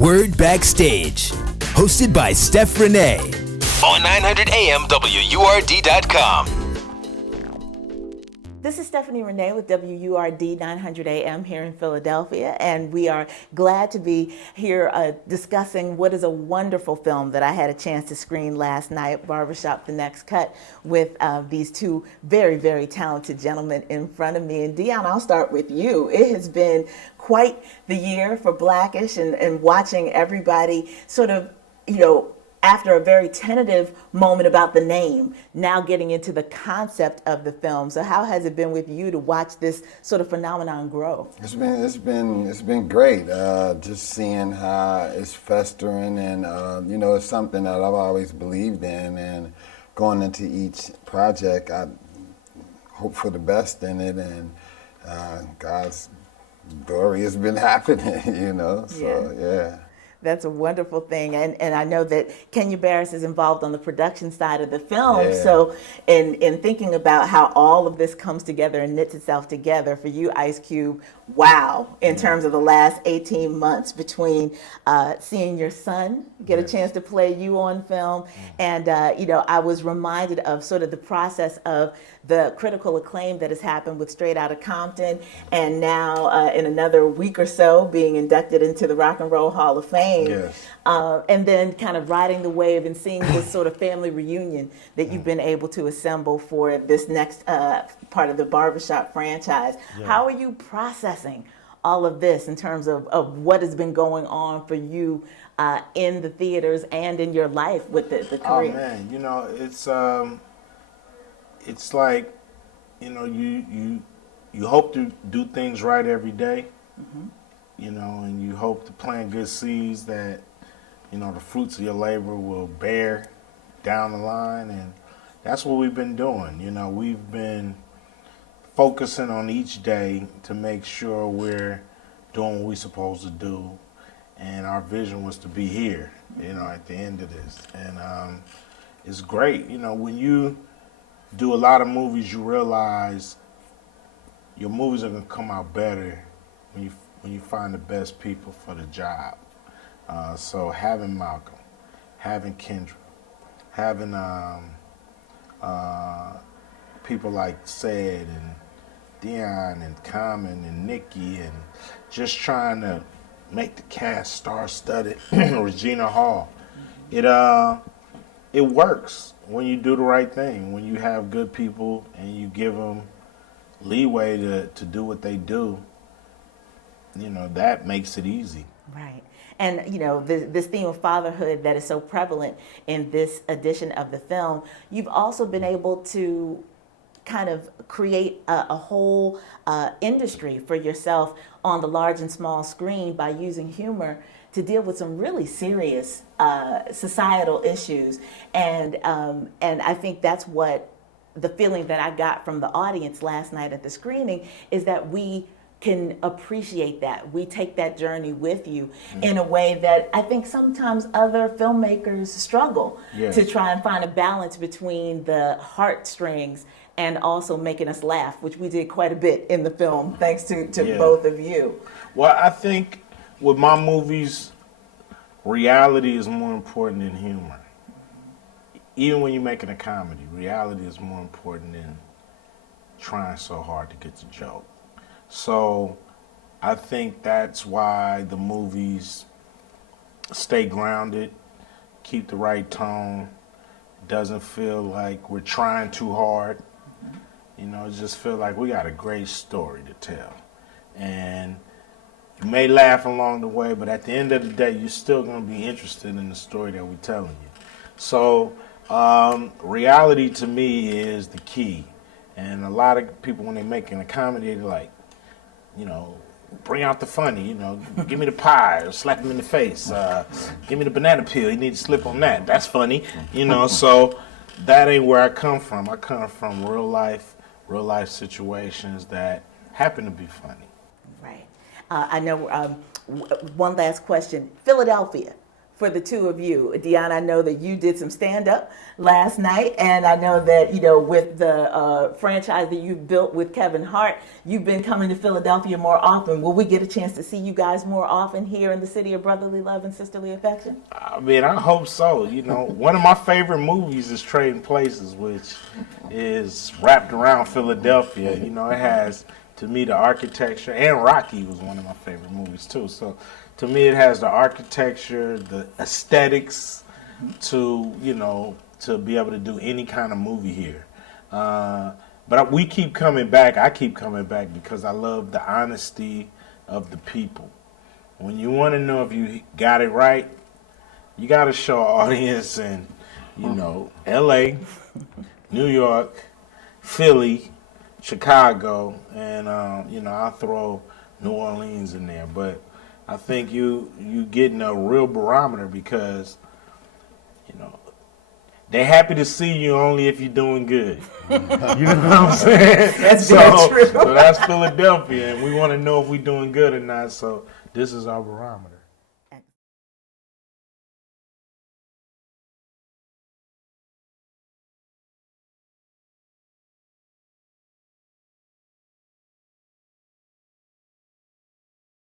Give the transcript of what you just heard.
WURD Backstage, hosted by Renée. On 900 AM WURD.com. This is Stephanie Renée with WURD 900 AM here in Philadelphia, and we are glad to be here discussing what is a wonderful film that I had a chance to screen last night, Barbershop, The Next Cut, with these two very, very talented gentlemen in front of me. And Deon, I'll start with you. It has been quite the year for Blackish, and watching everybody sort of, after a very tentative moment about the name, now getting into the concept of the film. So how has it been with you to watch this sort of phenomenon grow? It's been great. Just seeing how it's festering, and it's something that I've always believed in. And going into each project, I hope for the best in it, and God's glory has been happening. So yeah. That's a wonderful thing. And I know that Kenya Barris is involved on the production side of the film. Yeah. So in thinking about how all of this comes together and knits itself together, for you, Ice Cube, wow, in terms of the last 18 months between seeing your son get a chance to play you on film. And, I was reminded of sort of the process of the critical acclaim that has happened with Straight Outta Compton, and now in another week or so being inducted into the Rock and Roll Hall of Fame. Yes. And then kind of riding the wave and seeing this sort of family reunion that you've been able to assemble for this next part of the Barbershop franchise. Yeah. How are you processing all of this in terms of what has been going on for you in the theaters and in your life with the career? Oh man, it's like, you hope to do things right every day, and you hope to plant good seeds that, the fruits of your labor will bear down the line, and that's what we've been doing. We've been focusing on each day to make sure we're doing what we're supposed to do, and our vision was to be here, at the end of this, and it's great. When you do a lot of movies, you realize your movies are gonna come out better when you find the best people for the job. So having Malcolm, having Kendra, having people like Said and Deon and Common and Nikki, and just trying to make the cast star-studded. Regina Hall, it works when you do the right thing, when you have good people and you give them leeway to do what they do. That makes it easy. Right. And, this theme of fatherhood that is so prevalent in this edition of the film, you've also been able to kind of create a whole industry for yourself on the large and small screen by using humor to deal with some really serious societal issues. And I think that's what the feeling that I got from the audience last night at the screening is that we can appreciate that. We take that journey with you in a way that I think sometimes other filmmakers struggle to try and find a balance between the heartstrings and also making us laugh, which we did quite a bit in the film, thanks to both of you. Well, I think with my movies, reality is more important than humor. Even when you're making a comedy, reality is more important than trying so hard to get the joke. So I think that's why the movies stay grounded, keep the right tone, doesn't feel like we're trying too hard. It just feels like we got a great story to tell. And you may laugh along the way, but at the end of the day, you're still going to be interested in the story that we're telling you. So reality to me is the key. And a lot of people, when they're making a comedy, they're like, bring out the funny, give me the pie, or slap him in the face, give me the banana peel, you need to slip on that, that's funny, so that ain't where I come from. I come from real life situations that happen to be funny. Right. I know, one last question, Philadelphia, for the two of you. Deon, I know that you did some stand-up last night, and I know that, with the franchise that you've built with Kevin Hart, you've been coming to Philadelphia more often. Will we get a chance to see you guys more often here in the city of brotherly love and sisterly affection? I mean, I hope so. One of my favorite movies is Trading Places, which is wrapped around Philadelphia. It has, to me, the architecture, and Rocky was one of my favorite movies too. So to me, it has the architecture, the aesthetics to be able to do any kind of movie here. But we keep coming back. I keep coming back because I love the honesty of the people. When you want to know if you got it right, you got to show an audience in, L.A., New York, Philly, Chicago, and I'll throw New Orleans in there. But I think you getting a real barometer because they're happy to see you only if you're doing good. You know what I'm saying? That's very true. So that's Philadelphia, and we want to know if we're doing good or not. So this is our barometer.